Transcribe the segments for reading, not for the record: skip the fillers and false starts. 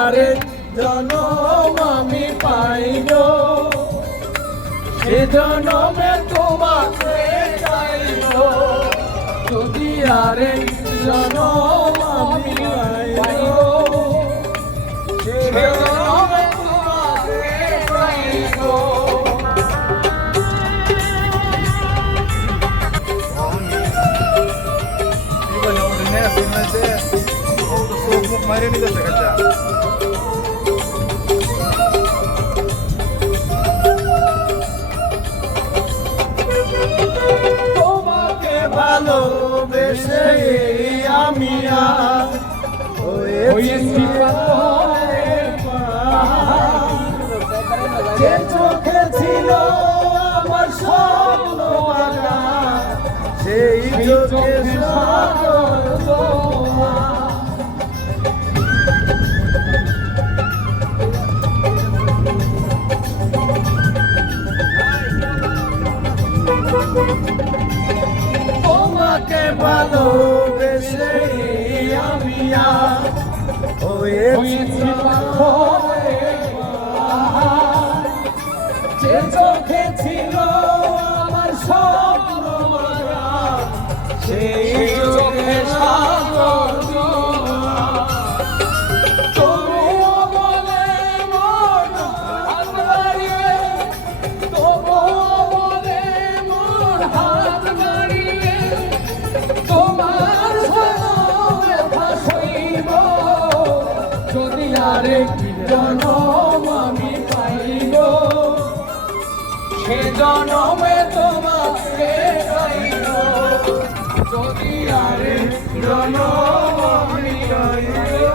আরেক জনম আমি পাইব সে জনমে তোমাকে চাইব যদি আরেক জনম আমি পাইব সে জনমে তোমাকে চাইব। মারে নিতে দেখা তোমাকে ভালোবেসে আমি হয়েছি যে চোখে ছিল আমার স্বপ্ন আঁকা সেই চোখে সাগর তোমার। তোমাকে ভালোবেসে আমি হয়েছি যে চোখে ছিল আমার স্বপ্ন মারা সেই চোখে সাগর তবুও বলে মন হাত বাড়িয়ে তবুও বলে মন হাত বাড়িয়ে তোমার সনমে ভাসিব যদি আরেক জনম আমি পাইব সে জনমে তোমাকে পাইব যদি আরেক জনম আমি পাইব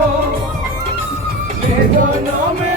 সে জনমে